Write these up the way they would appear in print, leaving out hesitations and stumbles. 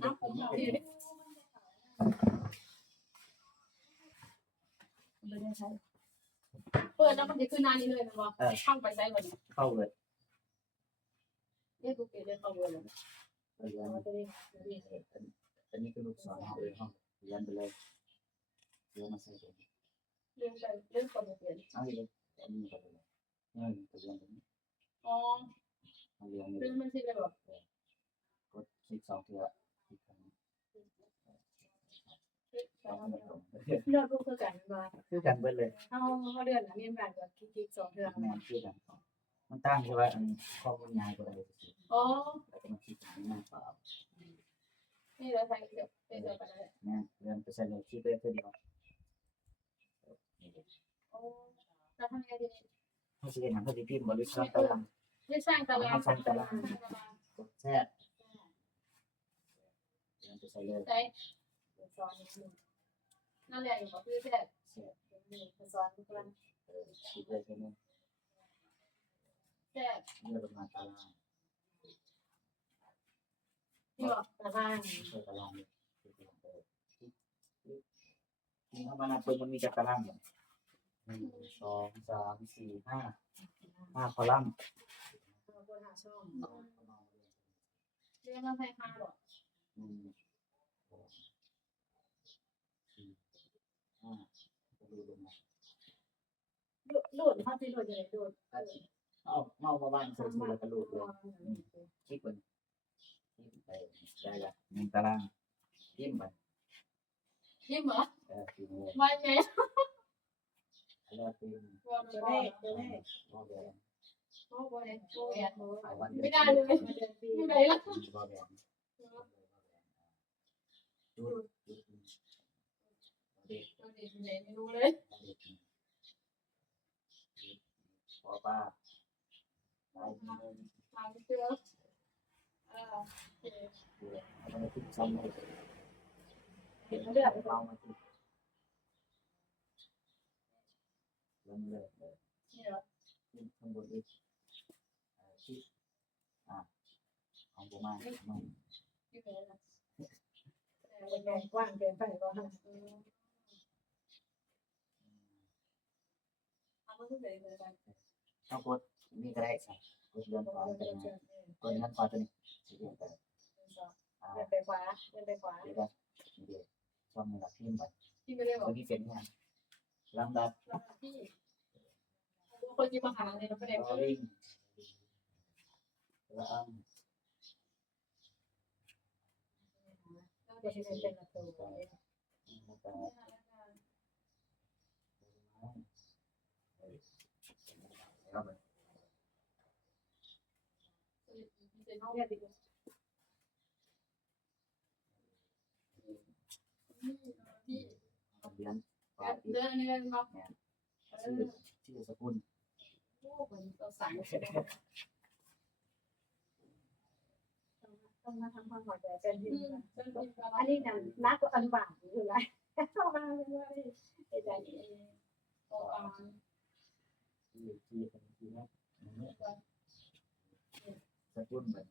เอาผมเอาอยู่ดิไม่ได้ใช้เปิดแล้วมันจะขึ้นหน้านี้เลยนะวะช่างไปใช้ก่อนเข้าเลยเรียกกูเกลียดเข้าเลยเรียนอันนี้คือลูกศรเอาเลยห้องเรียนไปเลยเรียนมาใส่ตัวเรื่องไปเรื่องคนเปลี่ยนเอาเลยอันนี้ก็เลยนี่ตัวเรียนนี้อ๋อเรียนเรื่องมันที่แบบกดคลิก2เทื่ออีกครั้งเลือกรูปคือกันมาคือกันเบิดเลยเขาเดือนอันนี้แบบคลิก2เทื่อแม่นคือกันมันตั้งใช่ว่าอันข้อมูลง่ายกว่าเลยอ๋อแล้วก็มาคลิกหน้าเปล่านี่เราใช้เดี๋ยวเป็นเดียวกันเลยแม่นเรียนไปใส่เลยคลิกเลยตัวเดียวอ๋อแล้วทำยังไงดีเขาสิเฮ็ดหยังเขาสิพิมพ์บ่หรือสร้างตารางไม่สร้างตารางสร้างตารางกดแทรกเรียนไปใส่เลยใช่สอนนั่นแหละอยู่กับพี่แท้แทรกนี่สอนทุกวันคลิกเลยใช่มั้ยแท้นี่ประมาณตารางนี่บอกตารางตารางนี่เข้ามานับเบิ่งมันมีจักตารางอยู่1 2 3 4 5คอลัมน์บนหาช่องเรียกว่าไฟฟ้าหรอดูดเขาจะดูดยังไงดูดเอามาบ้านใส่มือแล้วก็ลูดเลยคลิกไปไปได้ละ1ตารางจิ้มไปจิ้มเหรอจิ้มเลยไม่ไงแล้วจิ้มตัวเลขโอเคโอ้โหไม่ได้เลยไม่ได้ละดูดเด็กไม่รู้เลยพอป้ามาเชื่อเอามาติดซ้ำเลยเห็นเลือดเอามาติดลงเลยขึ้นข้างบนอีกที่ของผมมาที่ไหนล่ะเป็นไงกว้างเกินไปก็ฮะทำมันเลยเลยชอบกดนี่ก็ได้ใช่กดเลื่อนขวาไปนะกดนั้นขวาตัวนี้เลื่อนไปเดินไปขวาเดินไปขวาเดี๋ยวช่องนี้เราพิมพ์ไปที่ไม่ได้บอกที่เป็นเนี่ยลำดับที่คนที่มาหาเนี่ยเราไม่ได้ลิงแล้วจะเป็นเป็นประตูเอาเนี่ยดิเรียนเดินเดินมาชื่อสกุลโอ้เหมือนเราสั่งต้องมาทำความเข้าใจเป็นที่อันนี้นะนักอนุบาลอยู่ไรเข้ามาเลยไอ้ใจนี่โอ้ที่เป็นที่นักสกุลเหมือน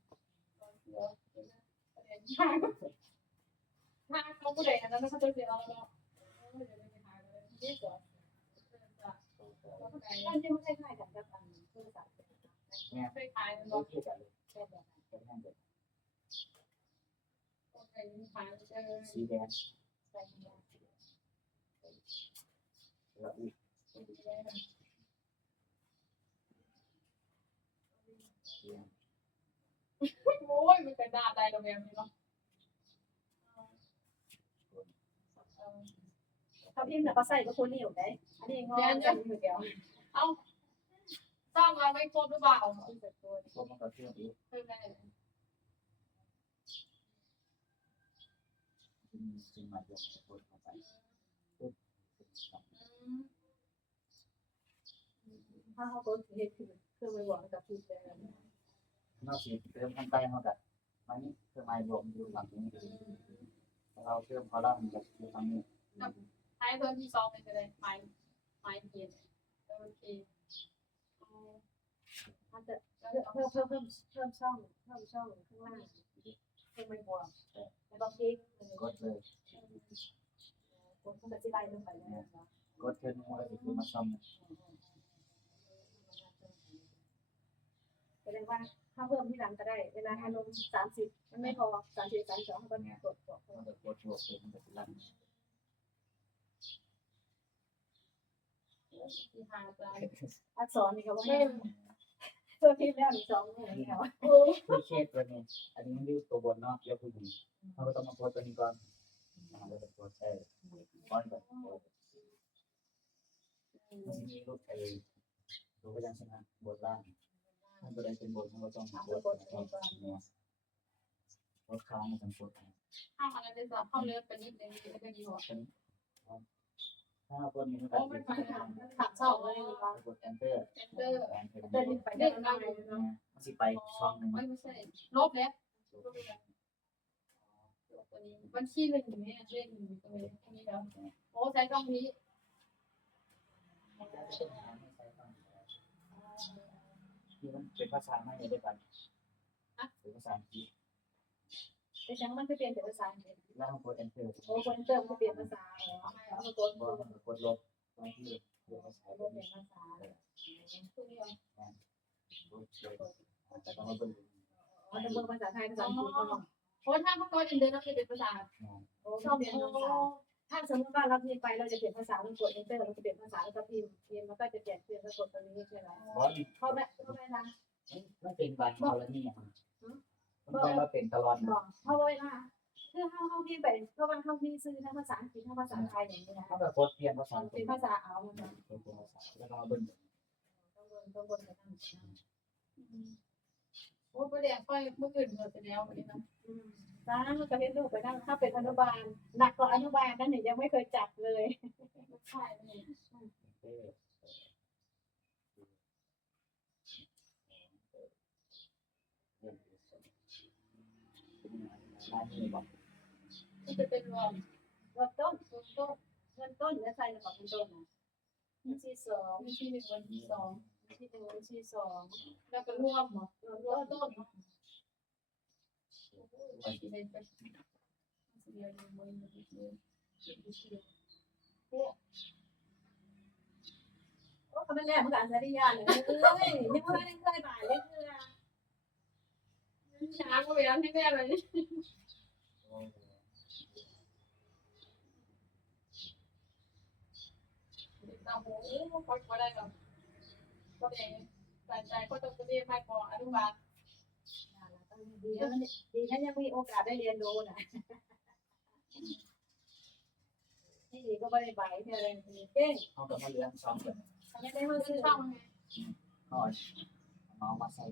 ถ้าเขาผู้ใดอันนั้นเขาจะเสียเราแล้วนี่ก่อนอันที่ไม่ใช่ง่ายกับการสื่อสารเนี่ยไม่ขายมันก็ที่จะแค่แบบเป็นนั่นเลยสีแดงแล้วอีกโอ้ยมันเป็นหน้าได้ตรงนี้เนาะเขาพิมพ์เนี่ยเขาใส่ก็คนเหนียวได้อันนี้งอกันอยู่เดียวเอาสร้างมาไม่ครบหรือเปล่าครบมันก็เชื่อมอีกสิ่งใหม่ยกคนมาใส่ถ้าเขาตัวเห็ดคือไม่หวังกับที่จะนอกจากเติมข้างใต้เขาแบบมันนี่เครื่องไม้รวมอยู่หลังนี้เราเชื่อมคอลัมน์กับอยู่ตรงนี้ใช้เพิ่มที่ซองไปเลยไม้เกียร์โอเคอาจจะเพิ่มช่องข้างล่าง ไม่บวกแล้วก็คลิก กดเลย กดเข้าไปที่ไล่ลงไปเลยนะ กดเทิร์นหัวก็คือมาซ่อม แสดงว่าถ้าเพิ่มที่หลังก็ได้เวลาอารมณ์30มันไม่พอ30 32ก็กด มันก็กดบวกเป็นมันก็สิลั่น ที่หาใจ อักษรนี่ก็ว่าเพิ่มที่แล้ว2นี่แล้ว คือเคสตัวนี้อันนี้มันอยู่ตัวบนเนาะยกผู้หญิงเราก็ต้องมากดตัวนี้ก่อนเราจะกดใช่ก่อนก่อนมันมีรูปไอ้รูปพยัญชนะบนล่างมันก็ได้เป็นบนมันก็ต้องกดเนี่ยกดค้างมันต้องกด เข้าอะไรเลยจ้ะเข้าเลือดไปนิดนึงแล้วก็ดีหัว ถ้าตัวนี้มันก็ โอ้มันไปถาม ถาม2เลยว่า กด enter เอนเตอร์ เดินไปได้ยังไง มันสิไปช่องหนึ่ง ไม่ใช่ลบแล้วตัวนี้บัญชีหนึ่งเนี่ยเลขหนึ่งตัวนี้อันนี้แล้วโอ้ใช้กล้องนี้ ที่มันเป็นภาษาไม่ได้กันเป็นภาษาอังกฤษ แต่ฉันมันจะเปลี่ยนเป็นภาษาอังกฤษ แล้วกด enter โอ้คนเติมก็เปลี่ยนภาษาแล้วก็กด กดลบตรงที่เรียนภาษา ลบเปลี่ยนภาษา ตัวนี้ แต่ต้องมาเป็น อ๋อจะเบิ่งภาษาไทยภาษาอังกฤษก็ โอ้ถ้าเมื่อก่อนเอนเตอร์ต้องเป็นภาษา โอ้ชอบเปลี่ยนภาษาถ้าสมมติว่าเราพิมพ์ไปเราจะเปลี่ยนภาษาเรากด enter เราจะเปลี่ยนภาษาแล้วก็พิมพ์มันก็จะเปลี่ยนแล้วกดตัวนี้ใช่ไหม บอล เพราะแบบนะ มันเป็นบางกรณีมันไม่ว่าเป็นตลอด บอกเพราะว่าคือเข้าพิมพ์ไปเพราะว่าเข้าพิมพ์ซื้อทั้งภาษาอังกฤษทั้งภาษาไทยอย่างนี้นะ ถ้าแบบกดเพียนภาษา เป็นภาษาเอามันต้อง เป็นภาษาแล้วก็มาเบิ้ล บนกันทั้ง โอ้ประเดี๋ยวค่อยเมื่อคืนหมดไปแล้ววันนี้นะ จ้าก็เรียนรู้ไปนั่งถ้าเป็นอนุบาลหนักกว่าอนุบาลนั่นหนูยังไม่เคยจับเลย ใช่เลย ก็จะเป็นรวม เงินต้นเงินต้นและใส่ระบบเงินต้นนะที่สอง วันที่หนึ่งวันที่สอง ที่หนึ่งที่สอง แล้วก็รวมเหรอรวมต้นเนาะวันที่เป็นไปเรียนวันที่เรียน โอ้เขาไม่แลกเหมือนกันสริยาเลยยังไม่ได้เคยบ่ายเลยคือ ช้างก็ไปแล้วให้แม่เลยตาหูก็ได้แบบก็เองใจก็ต้องเรียนไม่พออนุบาล ดีนะยังมีโอกาสได้เรียนรู้นะที่ดีก็ไม่ได้บ่ายที่อะไรเก่ง เขาแบบมาเลี้ยงซ้อมกัน ไม่ได้มาซื้อ ช่องไง ก็น้องมาใส่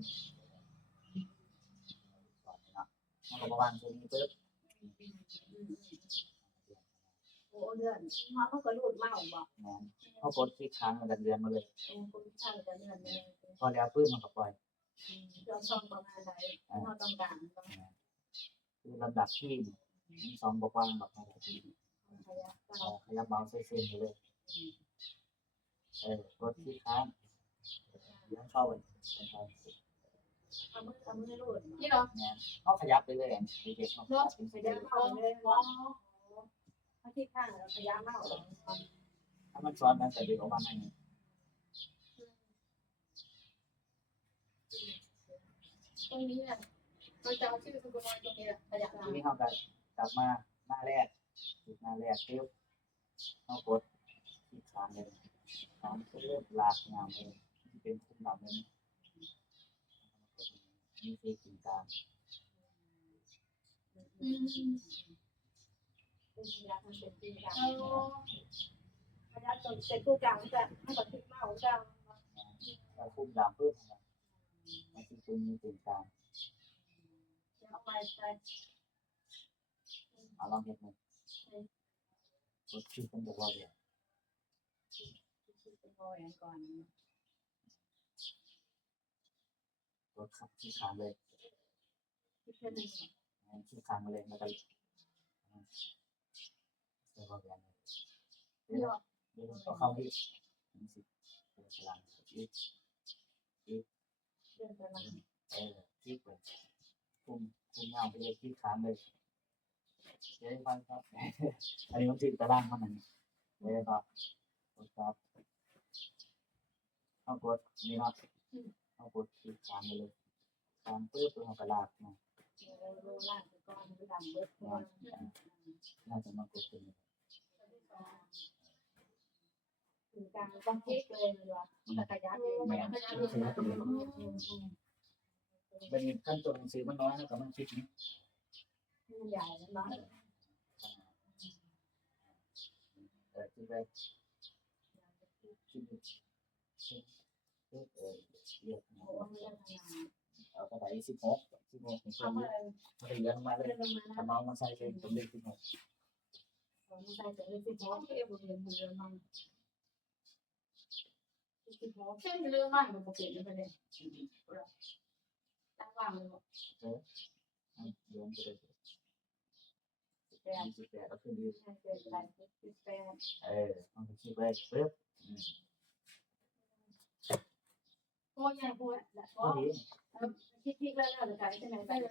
มันก็ประมาณตัวนี้ปึ๊บ โอ้เดือนเขาก็รูดเมาบอก นะเขากดคลิกค้างมันกันเดือนมาเลย คนช่างจะเดือนเลย พอแล้วปึ๊บมันก็ปล่อย เราช่องประมาณใดเราต้องการ คือลำดับที่ซ้อมบอกว่าแบบขยับเบาเส้นไปเลยกดคลิกค้างยังเข้าไป ทำให้รูด นี่เหรอ เนี่ยเขาขยับไปเลยเด็กๆเขาขยับ พยายามเมาเลยว่าที่ข้างเราพยายามเมา ถ้ามันซ้อนกันแต่เด็กออกมาไม่ ตรงนี้เนี่ยเราจะเอาชื่อสกุลตรงนี้ขยับ ทีนี้เขาก็กลับมาหน้าแรกปึ๊บเขากดคลิกค้างเลยน้ำก็เริ่มลากงามเลยเป็นคุ้มดำเลยนี่คือกินการ เป็นยาทำเป็นปีกลางพยายามจนเสร็จผู้กลางจะให้กับที่เมาเจ้า เราคุ้มดำปึ๊บมันคือตัวนี้เป็นการ จะเอาไปใช้ เอาลองเห็นไหมกดชื่อเป็นตัวเดียว เป็นโมยก่อน กดขับที่ค้างเลย ที่เป็น ที่ค้างมาเลยแล้วก็เซอร์เวอร์แบนเดี๋ยวก็เข้าที่มันสิเป็นพลังที่ เดินไปมา ที่เปิดคุ้ม คุณงามไปเลยที่ค้างเลยเดี๋ยวฟังครับอันนี้มันติดตารางมันนั่นเดี๋ยวครับกดครับเอากดนี่เนาะเอากดที่ค้างไปเลยค้างปึ๊บแล้วเอากระลากมา โลล่างก่อนดำเบิดก่อน น่าจะมากดตรงนี้ ถึงกลางต้องพลิกเลยมันว่ามันขยับเลย แม่บันนี้ขั้นตอนหนังสือมันน้อยแล้วก็มันคิดนี่ มันใหญ่แล้วเนาะ คิดไปคิดเรียก โอ้มันยังทำงาน เอากระดาษ16ใน เอา ช่วง มา นี้ เลย มันเรียนมาเลย เดินลงมานะ ถ้าน้องมาใส่เลยผมเลย16 มันใส่แต่เลยสิบหกเอวเรียนมันเดินมาสิบหก เช่นเรื่องมากมันก็เปลี่ยนไปเลยตั้งวางเลยบอก เรียนไปเลย แปด 28ก็ขึ้นดี ให้เกิดอะไรแปด มันคิดไปปึ๊บ โอ้ยยังพูด พอดี คิดพลิกแล้วแล้วเลยใช่ไหมไปเลย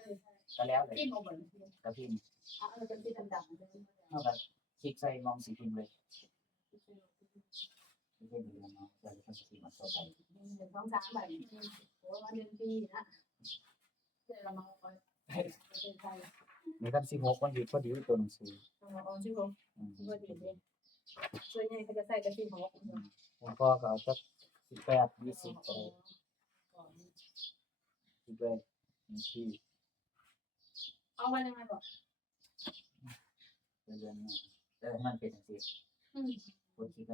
ก็แล้วเลย กินมาเหมือน กระพิมพ์ เอาเป็นที่ดำๆเลย เท่ากับคลิกใส่มองสีพิมพ์เลยไม่ใช่เรียนเนาะใส่เป็นสีมันต่อไป หนึ่งสองสามแบบโอ้วันเดือนปีนะ เดี๋ยวเรามาคอย เป็นไทย ในขั้น16มันอยู่พอดีตัวหนังสือ เอาชื่อผมก็ดีเลยส่วนใหญ่เขาจะใส่กระชิบหก แล้วก็เอาสัก18 20ไปคิดไปมีที่ เอาไว้ยังไงบอก เรียนมันเป็นจังซี่คนคิดไป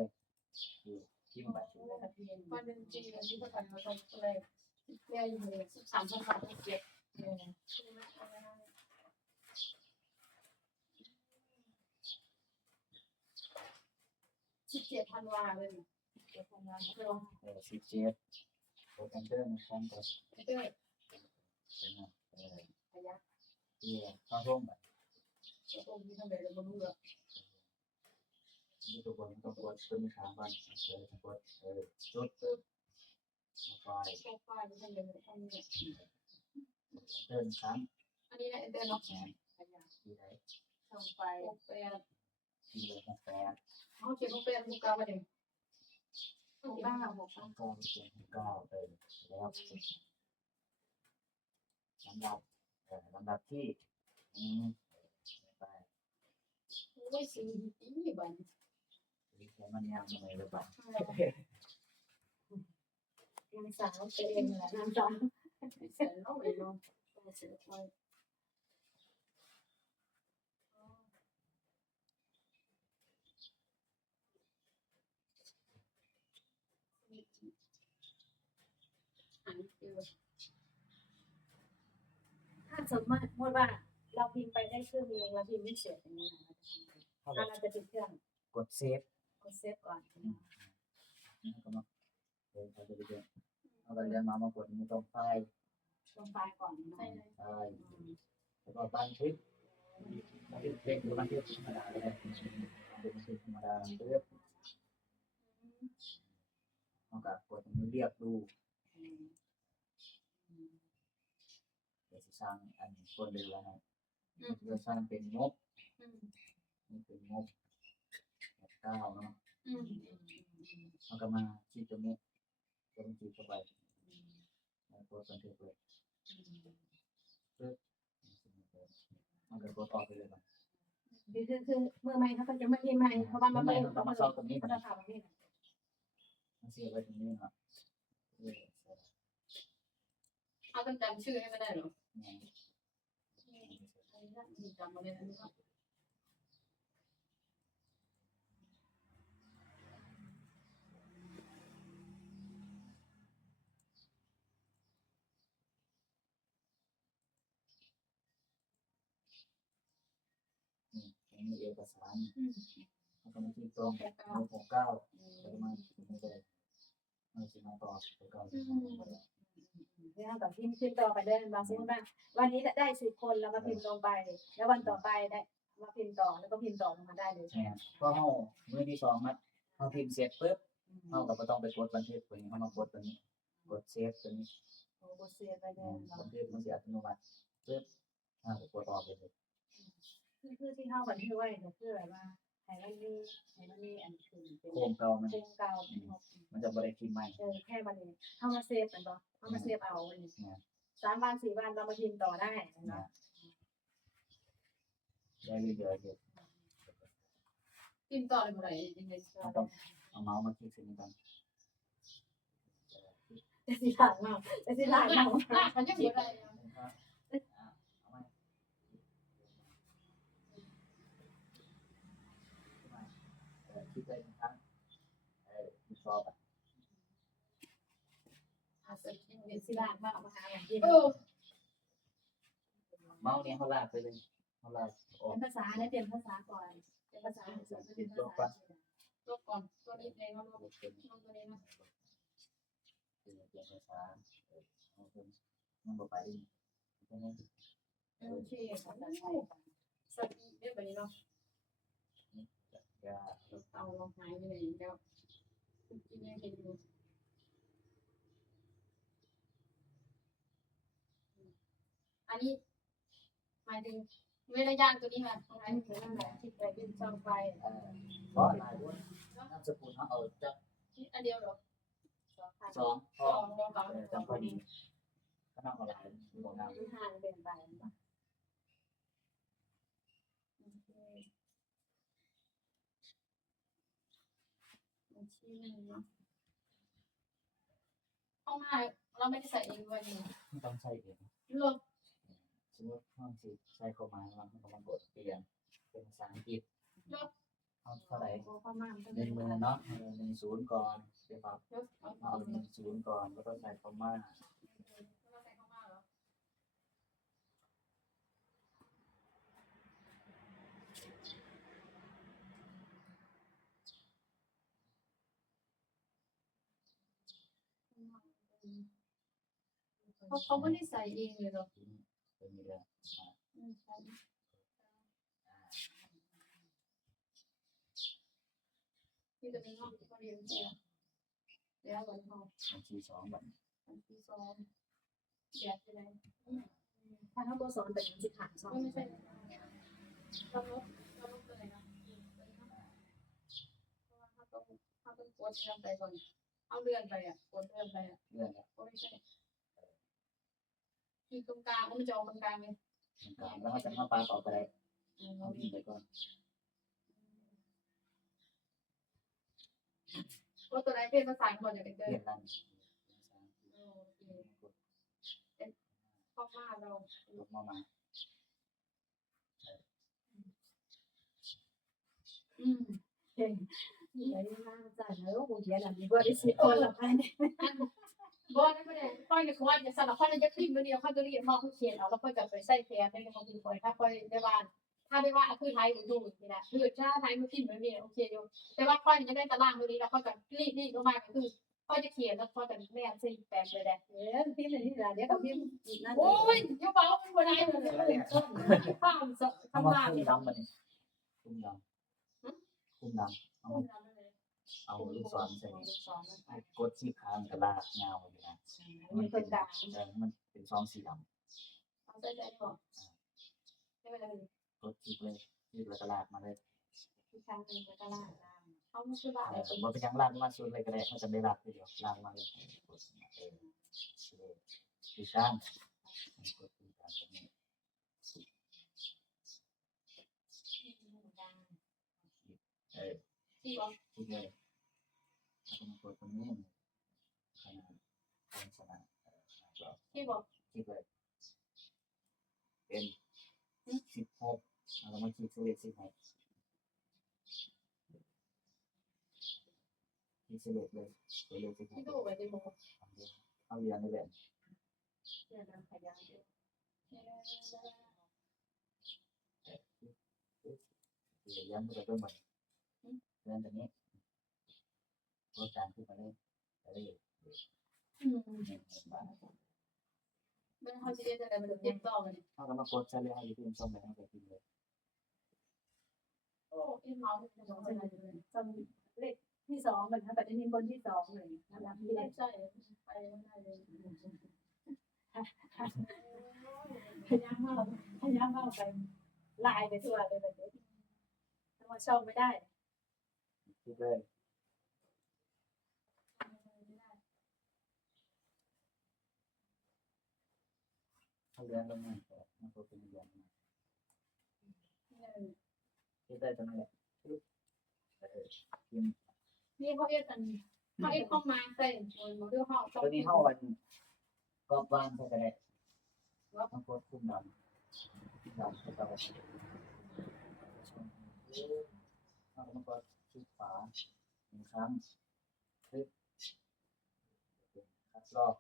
อยู่ที่มัน วันเป็นจีอันนี้ก็ทำมาทำอะไรแย่อยู่เลย13,000 เจ็ด17,000 วาเลย17,000 วาลง 17โปรแกรมเตอร์มันคงจะ เด้อ เป็นขยับ ที่เข้าร่วมแบบ ตรงนี้ทำไมเราไม่รู้หรอก นี้ทุกคนต้องกดตัวมีขาบ้านกดจุดไฟ โปรไฟล์ทำไมเราทำเนี่ย เดินครั้ง อันนี้เนี่ยเดินเนาะ แหนที่ไหน ช่องไฟ โปรแฟล์ ที่เลยแฟน เขาเขียนโปรแฟล์ทุกการมาเดี๋ยว หกบ้าหก ช่อง9แล้วลำดับที่ไป โอ้ยสิอีบัน แค่มันยังไม่ระบาด นางสาวตัวเองแหละนางสาว เสร็จแล้วเลยเนาะเสร็จแล้วอันนี้คือ ถ้าสมมติว่าเราพิมพ์ไปได้ครึ่งนึงเราพิมพ์ไม่เสร็จอย่างนี้นะเราจะติดเครื่อง กดเซฟ กดเซฟก่อน ก็มาเดินไปเรื่อยๆเอาไปเรียนมากดมือตรงไฟ ลงไฟก่อน ใช่ นะ เลย ใช่แล้วก็บันทึกเล่นบันทึกธรรมดาเลยบันทึกธรรมดาเรียบเอากับกดมือเรียกดูเดี๋ยวจะสร้างอันคนเดียวนะจะสร้างเป็นงบนี่เป็นงบ9เนาะเอาก็มาที่ตรงนี้ตรงที่เข้าไปแล้วกดบันทึกเลยมันก็กดต่อไปเลยมัน คือเมื่อไม่เขาก็จะไม่พิมพ์ให้เพราะว่ามันไม่ ต้องมาซ่อมตรงนี้ มั มัน น จะทำนี่ เสียไว้ตรงนี้ครับ เอาจำชื่อให้ไม่ได้หรอจำมาเลยนะ มีเอกสารแล้วก็มาที่ตรง69แล้วก็มาถึงเลยมาสิมาต่อ69 แล้วก็พิมพ์ต่อไปเดินมาสมมติว่าวันนี้ได้10 คนแล้วก็พิมพ์ลงไป แล้ววันต่อไปได้มาพิมพ์ต่อแล้วก็พิมพ์ต่อลงมาได้เลย พอเฮามื้อที่2ครับเฮาพิมพ์เสร็จปุ๊บเฮาก็บ่ต้องไปกดบันทึกตัวนี้เฮามากดตัวนี้กดเซฟตัวนี้ โอ้โหเสียไปเลย บันทึกมันสิอัตโนมัติปุ๊บ กดออกไปเลย คือที่เฮาบันทึกไว้ก็คือแบบว่าให้มันมีอันคือเป็น โครงเก่ามัน โครงเก่าเป็นงบ มันจะบ่ได้พิมพ์ใหม่ แค่บัดนี้เฮามาเซฟมันบ่เฮามาเซฟเอาไว้นี่3 วัน 4 วันเรามาพิมพ์ต่อได้เนาะ ได้เรื่อยๆอยู่ พิมพ์ต่อเลยบ่ได้ยังไง เราต้องเอาเมาส์มาคลิกสิ่งนี้ก่อน จะสิถามเนาะจะสิถามเนาะ มันยังบ่ได้ คลิกได้1ครั้งทดสอบ สิลากมาเอามาหาอย่างที่ เออ เมาส์นี้เขาลากไปเลยเขาลากออก เป็นภาษาได้เปลี่ยนภาษาก่อนเป็นภาษาเป็นภาษา ตัวก่อนตัวนี้เองเราลงตัวนี้นะ เปลี่ยนภาษามันบ่ไปใช่ไหม โอเคสวัสดีเรื่องแบบนี้เนาะ อย่า เอาลองหายไปไหนแล้วจริงๆยังเห็นอยู่อันนี้หมายถึงเวลาย่างตัวนี้ค่ะตรงไหน เป็นนั่นแหละที่ไปเป็นช่องไฟ เพราะอะไรด้วยนามสกุลเขาเอาจาก อันเดียวหรอ สอง สองลองเขา จำพอดีคณะออนไลน์บอกงาน ที่ห่างเป็นไป เข้ามาเราไม่ได้ใส่เองด้วยนี่ ต้องใช้เอง เลือก สมมติห้องสิใช้เข้ามาเรากำลังกดเปลี่ยนเป็นภาษาอังกฤษ เลือก เอาเท่าไหร่ ประมาณ 10,000เนาะ10ก่อนเดี๋ยวครับ เลือกเอา เอา10ก่อนแล้วก็ใส่คอมมา เราใส่เข้ามาเหรอเขาไม่ได้ใส่เองเลยหรอ เป็นมีเรื่อง ที่จะมีห้องที่เขาเรียนเสียแล้ววันทอง บัญชี2บัญ วันที่สองแบบอะไร ถ้าเขาตัวสอนเป็นสิขาดสอน ไม่ใช่เราลบเลยนะเพราะว่าเขาต้องกดเลื่อนไปก่อนเอาเลื่อนไปอ่ะกดเลื่อนไปอ่ะ เรื่องแล้ว ก็ไม่ใช่ที่ตรงกลางมันจะออกตรงกลางเลย แล้วมันจะมาปาต่อไปได้เอาที่ไปก่อน ว่าตัวไหนเป็นภาษาก่อนจะเป็น เป เดิ ลี่ น ยนนั่น ข้อมาเรา ลบมา เก่งอย่าได้มาจ่ายแล้วกูเขียนอันนี้บ่ได้สิคนละภายใน บอลไม่ได้ค่อยในควันจะสลับค่อยจะพิมพ์ตัวเดียวค่อยตัวเรียนมองเขาเขียนเอาแล้วค่อยจะไปใส่แทนในของพิมพ์ค่อยถ้าค่อยได้ว่าถ้าได้ว่าคือไทยดูนี่นะคือถ้าไทยมันพิมพ์แบบนี้โอเคอยู่แต่ว่าค่อยจะได้ตารางตัวนี้แล้วค่อยจะรีบลงมาก็คือค่อยจะเขียนแล้วค่อยจะแม่ใส่แปลงเลยแหละ พิมพ์นี่ล่ะเดี๋ยวก็พิมพ์อีกนั่น โอ้ยยกเบาเป็นคนไทยเลยข้ามส เอา ข้าม มา มา คุ้ม ที่ ดำมาดิคุ้มดำคุ้มดำเอาลูกศรใส่กดที่ค้างกระลากเงาอยู่นะ มีคนกลาง มันเป็นช่องสีด เอาใส่ใจก่อนไม่เป็นไร ำกดคลิกเลยคลิกแล้วก็ลากมาเลย ที่ทางนึงก็ลากน้ำ เอาไม่ใช่บ้า ผมว่าเป็นยังลากมาสุดเลยก็ได้เขาจะได้ลากทีเดียวลากมาเลยคือด้านกดที่การตรงนี้ ที่บอก คลิกเลยแล้วก็กดตรงนี้ขนาดเป็นขนาด ที่บอก คลิกเลยเป็น16แล้วมาคลิกเลข16คลิกเลขเลยตัวเลข ที่ 16 ดูไปที่บอก เอาเรียนได้แบบ เพื่อนำขยะ เรียนยังไม่ได้ด้วยมันเรียนจากนี้โปรแกรมขึ้นมาเลยได้ มันเขาจะเรียนอะไรมันเรียนต่อกัน ถ้าเรามากดใช้เลยให้ยืมช่องไหนให้ไปพิมพ์เลย โอ้ยเมาส์เป็นของอะไรเลย จำเลขที่2เหมือนกันแต่ได้มีคนที่2เลยนะครับที่ ไม่ ได้ ใช่ไปไม่ได้เลย พยายามมากพยาย เข้าไปลายไปทั่วเลยแบบนี้ถ้าว่าช่องไม่ได้ คิดเลยเขาเรียนตรงนั้นแต่มันก็เป็นเรียนมาคิดได้ตรงนั้นแหละกิน นี่เขาเรียกกันเขาเรียกข้าวมาใส่หมูด้วยข้าว ตัวนี้เข้าวันก็บ้านเขาก็ได้ต้องกดคุมดำเขาต้องกดคลิกขวาหนึ่งครั้งคลิกคัดรอบ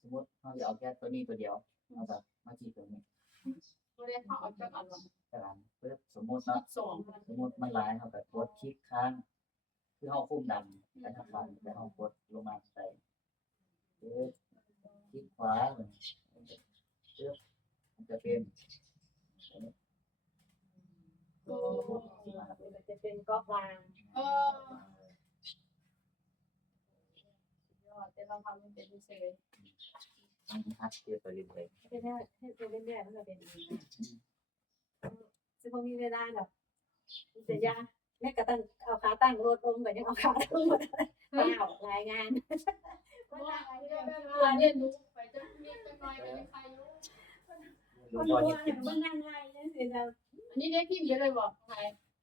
สมมติเราจะเอาแค่ตัวนี้ตัวเดียวเราจะมาจีบตัวนี้ เขาเรียกข้าวเอาจากอันละ แต่ละปึ๊บสมมตินะ สอง สมมติมันหลายเขาก็กดคลิกค้างคือเขาคุมดำแต่ถ้าค้างแต่เขากดลงมาใส่ปึ๊บคลิกขวาปึ๊บมันจะเป็น โอ้จะเป็นก๊อกวาง ยอดแต่เราทำมันเป็นเฉย มันฮัทเทียบไปเรื่อย เป็นแค่ให้เป็นเรื่อยๆมันจะเป็นซึ่งพอมีเวลาแบบจะยากแม่ก็ตั้งเอาขาตั้งรถลงแบบยังเอาขาตั้งรถเปล่ารายงาน ๆว่าเรียนรู้ไปจะมีจะน้อยไปใครรู้ ๆ คน ดู รู้ บอล ว่า กิน มันงานไทยนั่นสิเรา อันนี้ได้พิมพ์เลยบอกใคร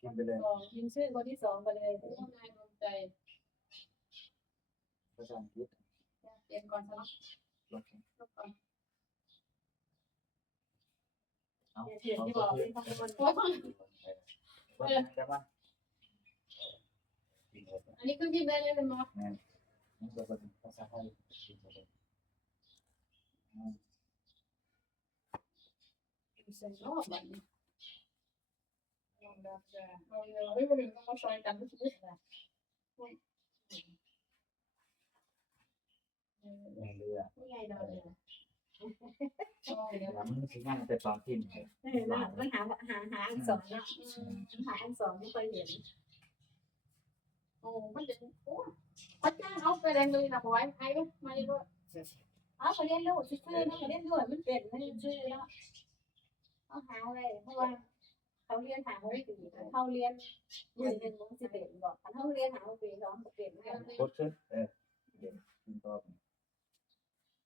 กินไปเลย พิมพ์ชื่อคนที่สองไปเลย ข้างในดวงใจ ภาษาอังกฤษ เตรียมก่อนซะ ลบ ลบก่อน เอา เห็นที่บอกเป็นคน โอ้ย จะมา อันนี้คือพิมพ์ได้เลยมั้ย นี่ก็เป็นภาษาไทยกินไปเลย เซ็นโอ้บัดนี้ลองดับจ้ะเราไม่เป็นต้องช่วยกันทุกทีนะ ในเรือ นี่ไงเราเนี่ย แล้วมันสิง่ายแต่ตอนพิมพ์ มันหาอักษรเนาะหาอักษรไม่ค่อยเห็น โอ้มันจะโอ้พระเจ้าเอาไปแรงเลยนะบอยไอ้มาเรื่อย อ๋อเขาเรียนรู้ชื่อเนาะเขาเรียนรู้มันเป็นไม่ชื่อเนาะเขาหาอะไรเพราะว่าเขาเรียนหาไม่ปีเขาเรียน1 โมง 11บอกเขาเรียนหาปี2เป็นไม่ กดขึ้นเดี๋ยวขึ้นต่อ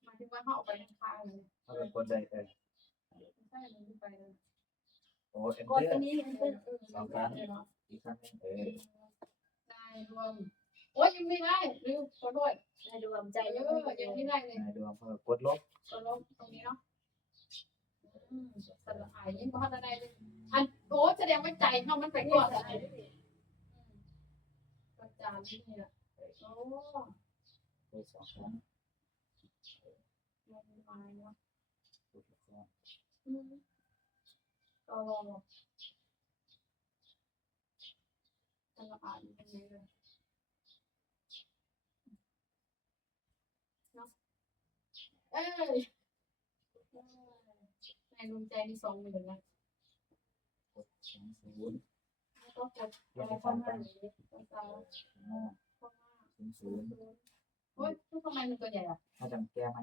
มาถึงว่าเขาออกไปทางข้างเลย ถ้าเรากดได้ใช่เลยไปเลย โอ้เอ็น กด เตอ ตัว ร์ นี้มันเป็น อีกครั้งนึงได้รวมโอ้ยยังไม่ได้ลืมขอโทษ ในดวงใจ ยัง ยัง ไม่ ไม่ ได้เลย นายดูเพิ่มกดลบ ขอลบตรงนี้เนาะสลายยิ่งกว่าจะได้เลยอันโอ้แสดงว่าใจเขามันไปก่อนอะไรประจานนี่แหละโอ้ กด2 ครั้ง ลงมาเนาะ กด2 ครั้ง ก็ลองสลายยังไงเลยเนาะเอ้ยในดวงใจมี20,000นะ กด20 แล้วก็กด อะไรประมาณนี้ ตัวตา00 โอ้ยทำไมมันตัวใหญ่อ่ะ ถ้าจำแก้ให้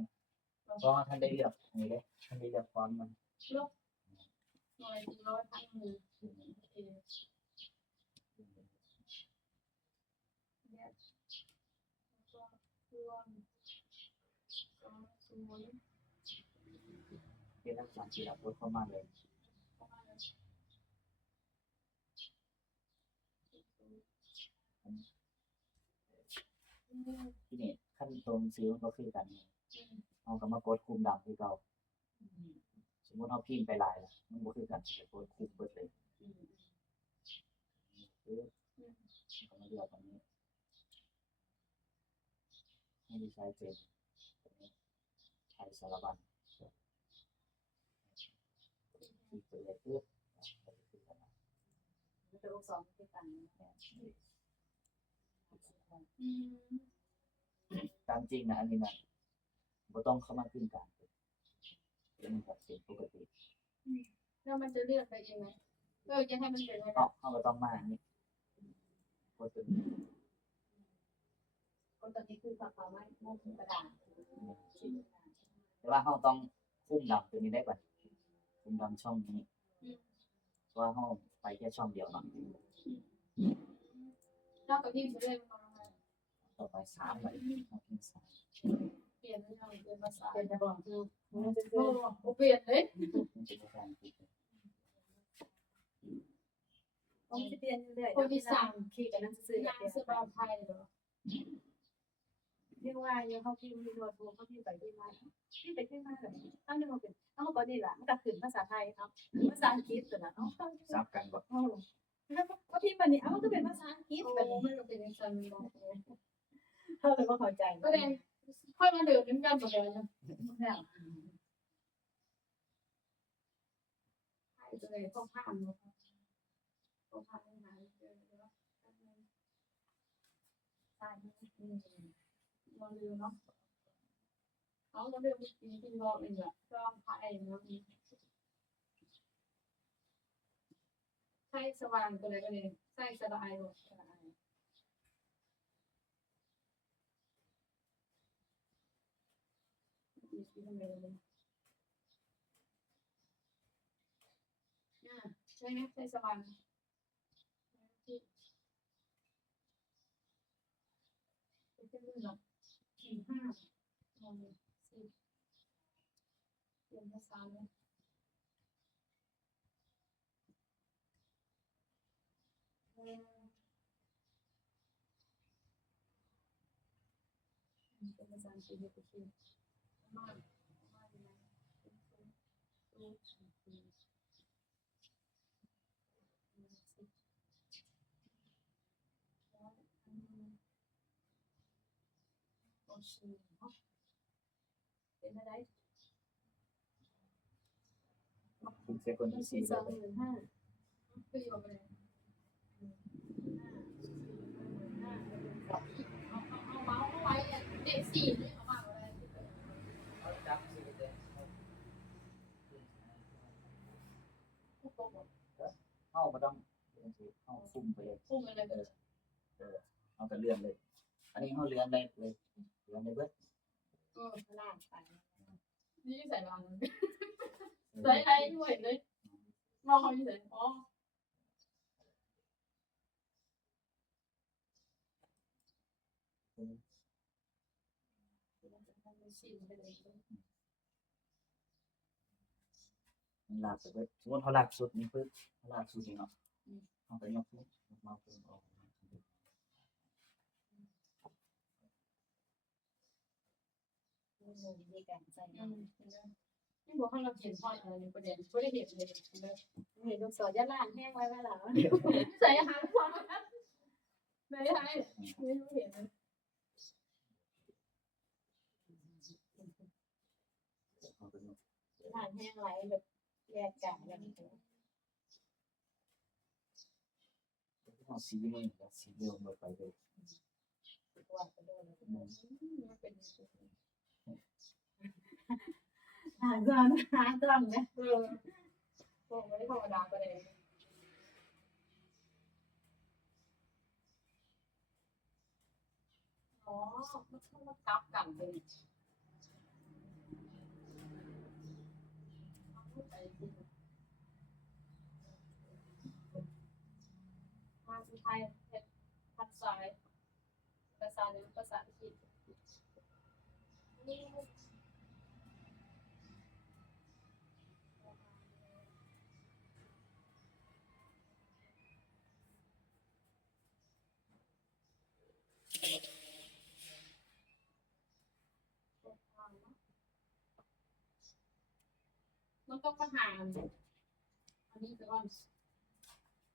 ก็ท่านได้เลือกนี่เลยท่านได้เลือกฟอนต์มัน หน่อย100ทั้งมือเนี่ยก็รวม20 เรียนนักศึกษาที่รับรถเข้ามาเลยที่นี่ขั้นตรงซื้อมันก็คือกันเอาก็มากดคุมดำที่เราสมมติเอาพิมพ์ไปลายมันก็คือกันจะกดคุมเปิดเลยก็มาเลือกตรงนี้ให้ดีไซน์เป็นใช้สารบัญที่เปิดเลยเพื่อ ตัวลูกสองที่กัน ตามจริงนะอันนี้นะบ่ต้องเข้ามาขึ้นกันเป็นแบบเสียงปกติ แล้วมันจะเลือกไปยังไงจะให้มันเป็นอะไร เขาก็ต้องมาอันนี้กดตัวนี้ คนตอนนี้คือฝักเขาไม้มุกกระดาษ แต่ว่าเขาต้อง พุ่มดำตัวนี้ได้บัดพุ่มดำช่องนี้ว่าห้องไปแค่ช่องเดียวเนาะ นอกจากที่จะเล่นมา ต่อไป3บัดเอาเป็น3เปลี่ยนเรื่องเปลี่ยนภาษา เป็นจะบอกคือมันจะ โอ้ คือ เปลี่ยนเลย มันจะเป็นการคิด ต้องจะเปลี่ยนเรื่อย คนที่สั่ง ขี่กันนั่นซื้อ งานสบายไทยเหรอ เรียกว่ายังเขาพิมพ์มีโน้ตบุ๊กเขาพิมพ์ไปที่มาที่ไปที่มาแบบตั้งนึงมาเป็นต้องบอกนี่แหละมันก็ขึ้นภาษาไทยครับภาษาอังกฤษแต่ละเนาะ ซับกันบ่ แล้วก็พิมพ์แบบนี้มันก็เป็นภาษาอังกฤษ โอ้ แบบนี้ ไม่ต้องเป็นอย่างนั้นเลย เขาเลยว่าเข้าใจ ก็เลยค่อยมาเดือดน้ำกันหมดเลยนะใช่เลยต้องผ่านต้องผ่านหาเจอแล้ว ใช่ มาเรือเนาะเขาก็เรื่องกินรอเองแหละก็พายนะใช่สว่างก็เลยก็เลยใช่สบายหมดสบายใช่ไหมใช่สว่างที่เป็นเรื่องแบบ4510เปลี่ยนภาษาเลยเป็นภาษาอังกฤษก็คือมากมากเลยเป็นอะไร คุณเซคนที่ สี่ 4 ส แล้ อ ว งหมื่นห้า คืออยู่ไปเลยเอาเมาส์ไว้เด็กสี่นี่เอามาอะไร เอาจับสิเด้เฮาบ่ต้องเฮาซุ่มไปเลย พุ่งอะไรกัน เฮาก็เลื่อนเลย อันนี้เฮาเลื่อนได้เลยเลื่อนได้เบิด ลากไป นี่ใส่รางใส่อะไรด้วยเลยมองเขาใส่อ๋อ มันลากไปเบิดสมมุติเฮาลากสุดนี้ปึ๊บเฮาลากสุดนี้เนาะเฮาก็ยกขึ้นมาเพิ่มออก มีการใส่ นี่บอกให้เราเขียนข้ออะไรในประเด็นไม่ได้เห็นเลย เห็นลูกศรย่าล่างแห้งไว้ไว้แล้ว ใส่อาหารพอไม่ได้ไม่รู้เห็นเลย เอาไปยก ล่างแห้งไว้แบบแยกกันแบบนี้ เอาสีมือกับสีเดียวหมดไปเลย ตัวกระโดด มันเป็น หาจอนหาจอนเนี่ย พวกไม่ได้ธรรมดาประเด็นอ๋อมันเข้ามาทับกันเลยมาสุดท้ายพัดสายภาษาหรือภาษาอังกฤษมันต้องประหารอันนี้จะว่า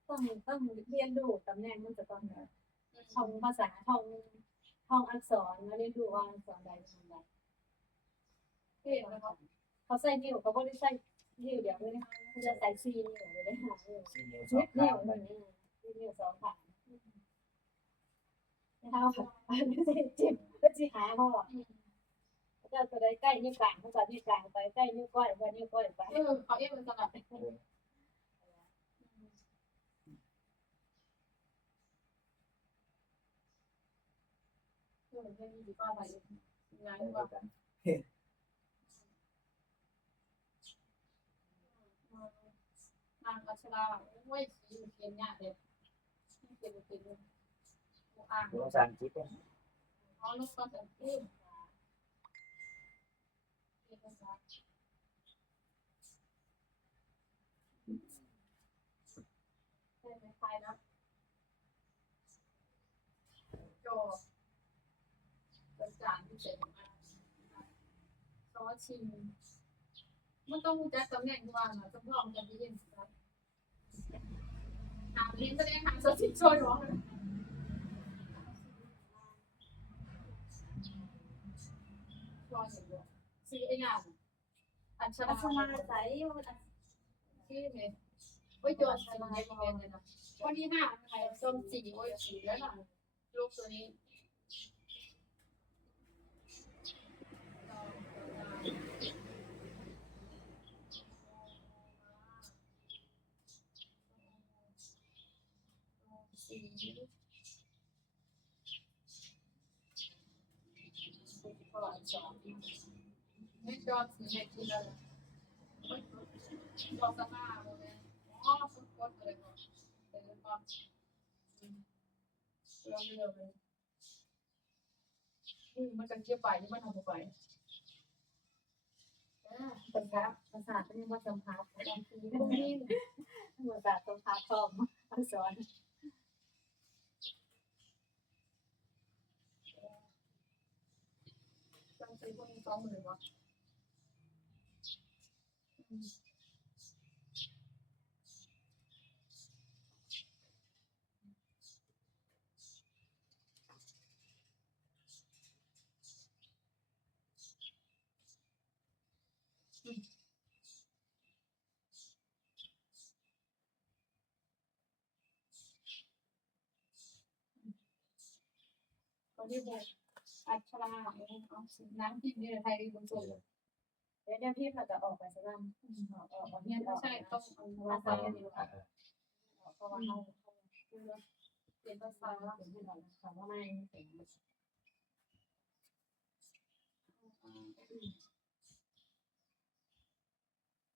ต้องเรียนรู้ตำแหน่งมันจะต้องท่องภาษาท่องอักษรแล้วเรียนรู้ว่าอักษรใดเป็นอะไร เห็นไหมครับ เขาใส่นิ้วเขาก็ได้ใส่นิ้วเดียวเลยนะคะเขาจะใส่4 นิ้วเลยได้5 นิ้ว สีเดียวส นิ อง ดเดี ข้า ยว ง แบ ไป บนี้นิ้ว2 ข้างไม่เท่าค่ะไม่ใช่จิ้มไม่ใช่หาพ่อเจ้าตัวใดใกล้นิ้วกลางเขาก็นิ้วกลางไปใกล้นิ้วก้อยก็นิ้วก้อยไป เขาเอ็มมันสลับเรื่องนี้ดีกว่าไปงานดีกว่า อ่างอัชราโอ้ยขีเขียนยากเลยเป็นอ่าง ภาษาอังกฤษเนี่ย อ๋อลูกก็จะพูดภาษาใช่ไหมไทยนะโจเป็นจานที่เสร็จซอสชิมมันต้องจัดตำแหน่งวางนะจำลองกันที่เย็นสุดหาเลี้ยงแสดงหาซอสชิมช่วยร้องเลยรออย่างเดียวซื้อไอ้งานอัญช อัศ ลา มาใส ชื่อเมย์โอ้ยจอดสมัยเมย์เลยนะวันที่ห้าใครส้มสีโอ้ยสีแล้วล่ะลูกตัวนี้สีปลอดจอดไม่จอดสีไหนกินเลยจอดสมาร์ทเลยอ๋อสุดยอดเลยก่อนเป็นความเราเลือกเลยมันกันเกี่ยวไปนี่มันทำไปสัมภาษณ์ภาษาเป็นว่าสัมภาษณ์บางที พวกนี้ ภาษาสัมภาษณ์พร้อมมาสอน จำเป็นพวกนี้ซ้อมเลยวะตอนที่บอกอัชราเอาสีน้ำกินนี่ไทยบนโซน เดี๋ยวพี่เราจะออกไปสักวันออกเนี่ย ไม่ใช่ต้องเอา ภา ภา ษา ษา เนี่ยเพราะว่าเรา เปลี่ยนภาษา เป็นที่เราคำว่าไม่เป็น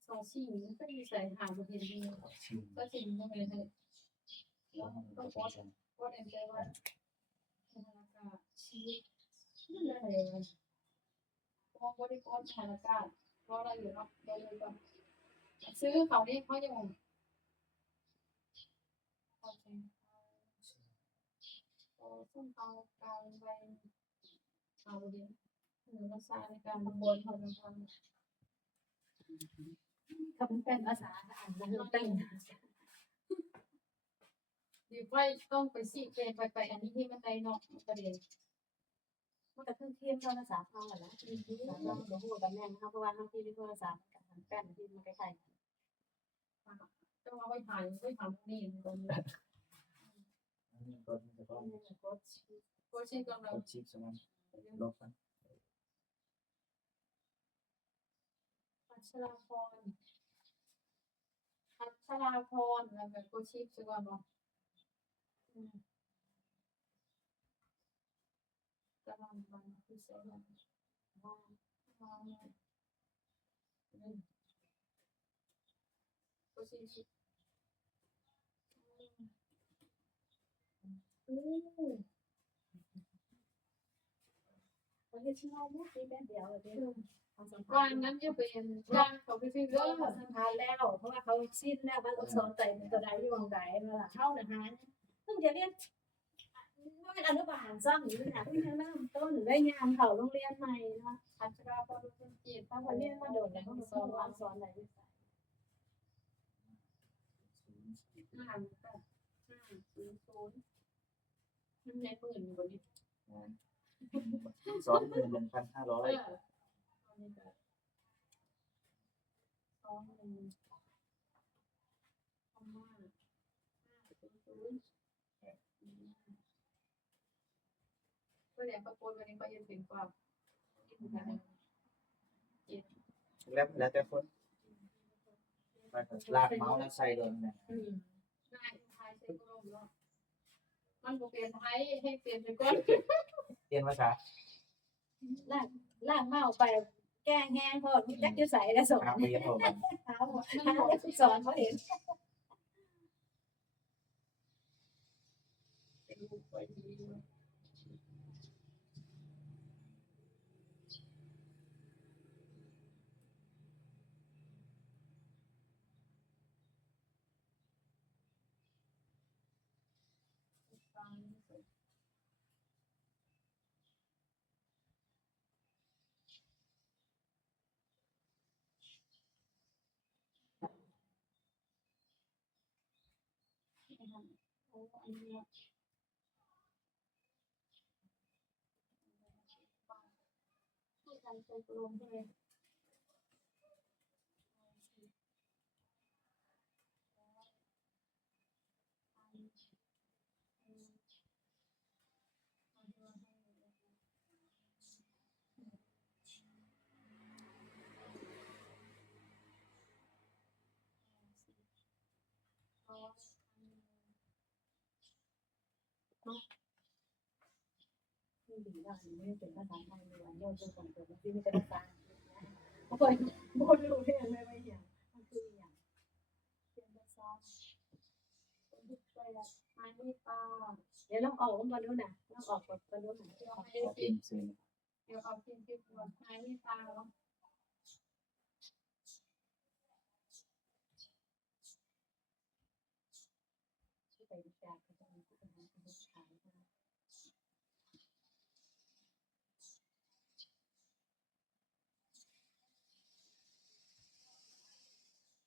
ซอชิ่งมันก็มีใส่หางประเภทนี้ ชิม ก็ชิ่งก็ไม่ได้ แล้วมันก็จะเป็น ว่าเอ็นเจว่าธนาคารชีนั่นอะไรพอว่าได้ก้อนธนาคารเพราะอะไรอยู่เนาะเราเลยก็ซื้อเขานี่เขายังโอเคซึ่งเอาการไปเอาเรียนหรือภาษาในการบนเขาจะทำ เขาเป็นภาษาอ่านแล้วเต้น ดีไปต้องไปสิไปอันนี้ที่มันได้เนาะประเด็น มันก็คือเทียมภาษาเขาแหละเราจะพูดกันแน่นะคะเพราะว่าทั้งที่มีภาษากับแป้นที่มันคล้าย จะมาไปถ่ายไปทำนี่ตรงนี้ นี่ก็จะต้อง ๆก็ ก็ชิ่งกำลัง กดชิปใช่ไหมลบกัน อัชราพรแล้วก็โคชิปใช่ป่ะเนาะกำลังมันคือเสียงว่าโคชิปวันที่ชื่อเราเนี่ยที่แป้นเดียวเลยเอาสัมภา วั ษ น ณ์ นั้นจะเป็นย่างเขาไปซื้อ ก็ เรื่อง สัมภาษณ์แล้วเพราะว่าเขาสิ้นแล้วมันสอนใจตัวใดที่วางใดมาละเข้านะฮะเพิ่งจะเรียนว่าเป็นอนุบาลซ้ำอยู่นะเพิ่งจะเริ่มต้นได้งานเขาโรงเรียนใหม่นะ อัชราพรเป็นจีน ถ้าคนเรียนมาโดดแล้วก็สอนวันสอนอะไรไม่ใส่ 5 8 5 0 0มันในหมื่นกว่านี้ 21,500 ตอนนี้ก็21ประมาณ500ก็แหลมประโคนวันนี้ก็ยังเป็นความแล้วแต่คนลากเมาส์แล้วใส่โดนเนี่ย ง่ายไทยใช้ก็ลงเนาะมันบ่เปลี่ยนไทยให้เปลี่ยนไปก่อน เรียนภาษา ล่างเมาไปแก้แห้งพอจักจะใส่แล้วสอน หาเรียนออกมา เขาสอนเขาเห็น ดูไปดีฟังโอ้อันนี้ผู้ชายใจกลมเลย ที่ดีแล้วไม่ได้เป็นภาษาไทยเลยโยนตัวตัวที่ไม่เป็นภาษาบางคนรู้เรื่องไม่อย่างมันคืออย่างเป็นภาษาเป็นทุกแบบไม่ได้ปาเดี๋ยวเราออกมาดูนะเราออกมาดูหนังที่เราไม่ได้ ขอกินซื้อ เดี๋ยวเอากินกินก่อนหายไม่ตาแล้วที่ไปจากเขาจะมีที่เป็นที่เป็นขายนะ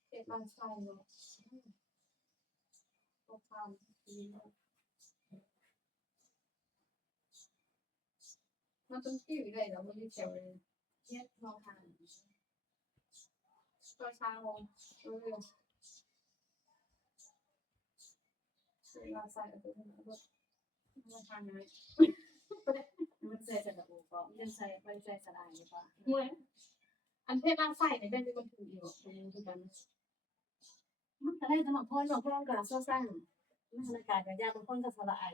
เจ็บมันใส่เนาะตัวคำดีมันต้องที่อยู่เลยเนาะมันไม่เจ็บเลย เนี่ยมองทาง ตัวชาลงตัวเรือเวลาใส่ตัวนี้มันทานไหม มันใส่สระอุก็ยังใส่ไม่ใส่สลายหรือเปล่า เหมือนอันเพศร่างใส่เนี่ยเป็นคนถืออยู่ตรงนี้ทุกคน มันจะได้สมัครพ่อหลวงพ่อกับโซ่สร้างไม่ธรรมดากับยาบางคนกับสลาย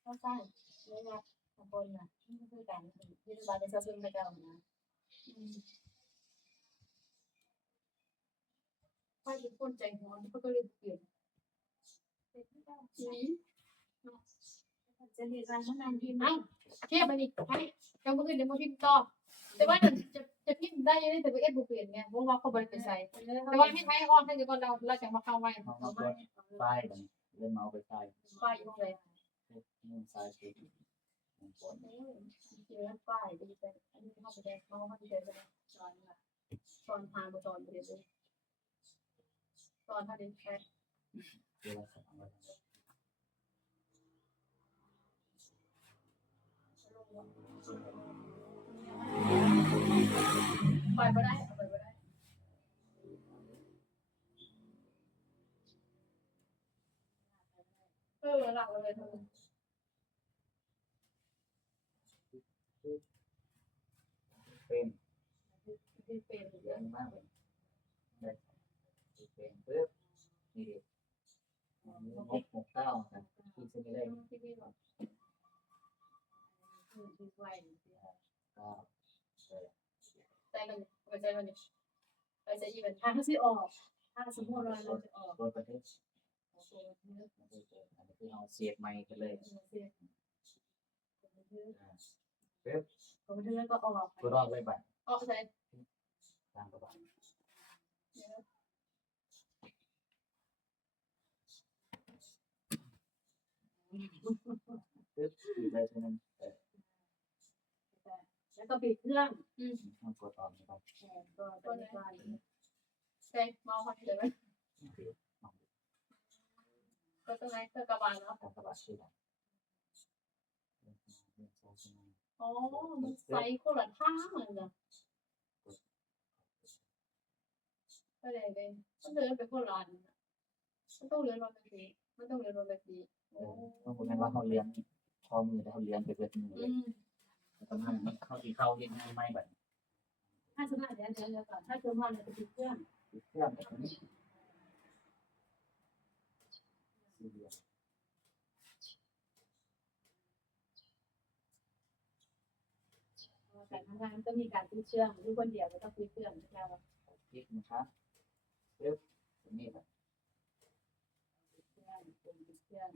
โซ่สร้างเนี่ยนะบางคนน่ะนี่คือการที่เราจะซื้อมาเก่านะ ถ้าเป็นคนใจร้อนเขาก็เลยเปลี่ยน เป็นที่เก่า สี จะเรียนรางมันนานที่ เอ้า มั้ง เทียบมันอีกให้เจ้ามือเดี๋ยวมาพิมพ์ต่อแต่ว่าจะพิมพ์ได้ยังไงแต่ว่าเอ็ดบุเปลี่ยนไงเพราะว่าเขาบริเป็นใส่แต่ว่าให้ไทยอ้อนให้เดี๋ยวก่อนเราจะมาเข้าไว้ เอามาเปิดป้ายกันเล่นเมาไปใส่ ป้ายอยู่เลย นู่นใส่สุดฝน เจอป้ายดีแต่อันนี้เข้าไปแดงเขาจะเดินไปจอนละจอนพามาจอนไปเลยจอนถ้าเดินแค่ เวลาสองวัน ไปไม่ได้ไปไม่ได้หลักเลยทุก เป็น ที่เป็น เยอะมากเลยได้เป็นปึ๊บนี่ดิ669นะที่ซื้อไม่ได้ ที่นี่หรอ ที่ไว้ ก็เลย ใจมันไปใจมันไปใจอีเป็น ทางที่ออกถ้าสมมติเราจะออก โดนประเทศอันนี้คือเอาเสียบไม้กันเลยปึ๊บ ผมเธอก็ออก ก็รอดเลยบัตร ออกใจ ตามกระบะปึ๊บอีกเลยใช่ไหม แล้วก็ปิดเครื่อง มันกดออกนะครับ ก็ตัวนี้ ใจมองคนเดียวไหมก็ต้องไงเธอกระบาลเนาะ ตามกระบะชื่ออะไร อ๋อมันใส่คนละท่าเหมือนกันก็เลยเลยต้องเดินไปคนละอันมันต้องเดินวันละทีมันต้องเดินวันละทีโอ้ ต้องบอกกันว่าเขาเลี้ยงพอมือแล้วเขาเลี้ยงไปเรื่อยๆเลยตอนนั้นเขาที่เข้าเลี้ยงไม่แบบ ถ้าสมมติเดี๋ยวก่อนถ้าสมมติเราจะปิดเครื่อง เครื่องแบบนี้สี่เหลี่ยม แต่ทางร้านก็มีการปิดเครื่องทุกคนเดียวก็ต้องปิดเครื่องแล้ว คลิกนะครับปึ๊บตรงนี้แบบ ปิดเครื่องปิดเครื่อง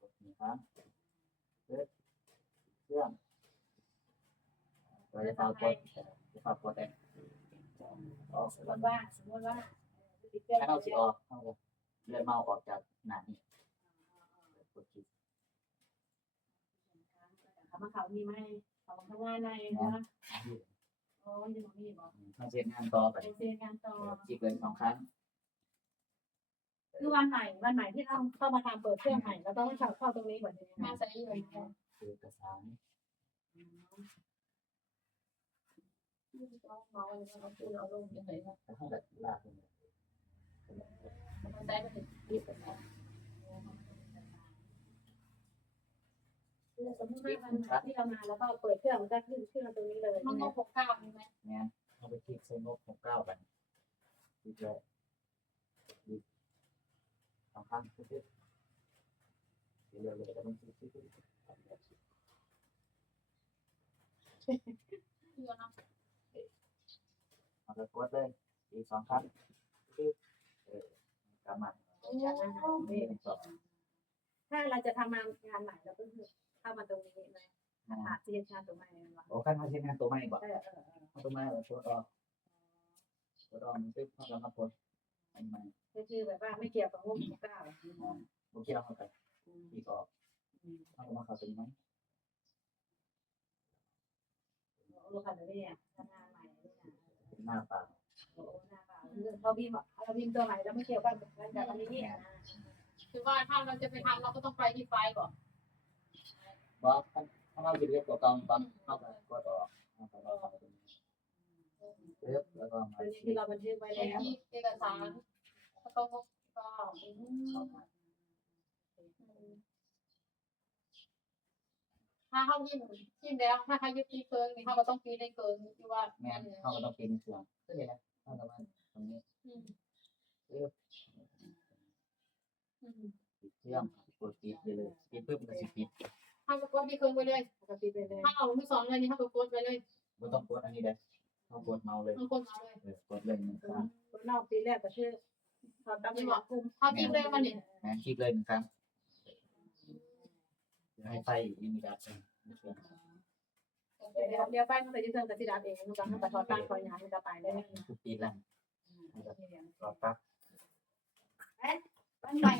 กด นี่ครับเปิดเครื่องเราจะฝากกดแต่ออก สมมติว่าถ้าเราสิออกเราจะเลื่อนเมาส์ออกจากหน้านี้กดคลิก เขามีไหมเขาทำงานในนะโอ้ยยังมีบอก ถ้าเช็คงานต่อไป เรียนการต่อ คลิกเลย2 ครั้ง คือวันใหม่ที่เราเข้ามาทำเปิดเครื่องใหม่เราต้องเข้าตรงนี้เหมือนมาใส่เลย เอกสาร เมาเลยเราพูดเราลงยังไงนะ แล้วก็แบบลากลง มันได้มาถึงที่สุดแล้วสมมติว่าวันที่เรามาแล้วก็เปิดเครื่องมันก็ขึ้นมาตรงนี้เลยมันก็69ใช่ไหม เนี่ยเข้าไปคลิกใส่งบ69กันคลิกเลยคลิก2 ครั้งคลิกเร็วๆเลยแต่ต้องคลิก เพื่อนะ เอาไปกดเลยอีก2 ครั้งคลิกกำมัด ถ้าเราจะทำงานใหม่เราก็คือเข้ามาตรงนี้ไหมหาที่ชาตัวใหม่วะ โอ้ขั้นมาเช็คงานตัวใหม่ก่อน เออ ตัวใหม่เราตัวออกมันตึ๊บเข้าแล้วมากดอันใหม่ ก็คือแบบว่าไม่เกี่ยวกับงบเก้า โอเคเราเข้าไปอีกออกเข้ามาเข้าตัวนี้ โลคันนี้ทำงานใหม่นี่นะ เป็นหน้าเปล่า โอ้หน้าเปล่าเราพิมพ์ตัวใหม่แล้วไม่เกี่ยวกับการอันนี้นะคือว่าถ้าเราจะไปทำเราก็ต้องไปที่ไฟก่อน บอกถ้าเราจะเรียกตัวกองปั๊บเข้าไปกดออกเข้าไปเราเข้าไปตรงนี้ตึ๊บแล้วก็มา ตัวนี้คือเราบันทึกไว้แล้วเอกสารแล้วก็งบก็ เข้ามา ถ้าเขาพิมพ์แล้วถ้าเขายึดที่เกินนี่เขาก็ต้องปีได้เกินคือว่า แม่เข้ามาต้องเป็นเครื่องก็เลยนะเข้ามาตรงนี้ตึ๊บปิดเครื่องกดปิดเลยปิดปุ๊บมันก็สิปิด เขาก็กดที่เกินไปเลยก็ปีไปเลยถ้าเอามือสองเลยนี่เขาก็กดไปเลย ไม่ต้องกดอันนี้เลยต้องกดเมาส์เลย มันกดเอาเลย กดเลย1 ครั้ง นอกปีแรกก็ชื่อเขาตั้งหัวกลุ่มเขาพิมพ์เลยมันนี่ แม่คลิกเลย1 ครั้งจะให้ไฟอินดับเดี๋ยวไปมันจะยึดเครื่องกับที่ร้านเองมันก็มันก็ถอดตั้งคอยงานมันก็ไปได้ ทุกปีแล้วรอปั๊บ มันใหม่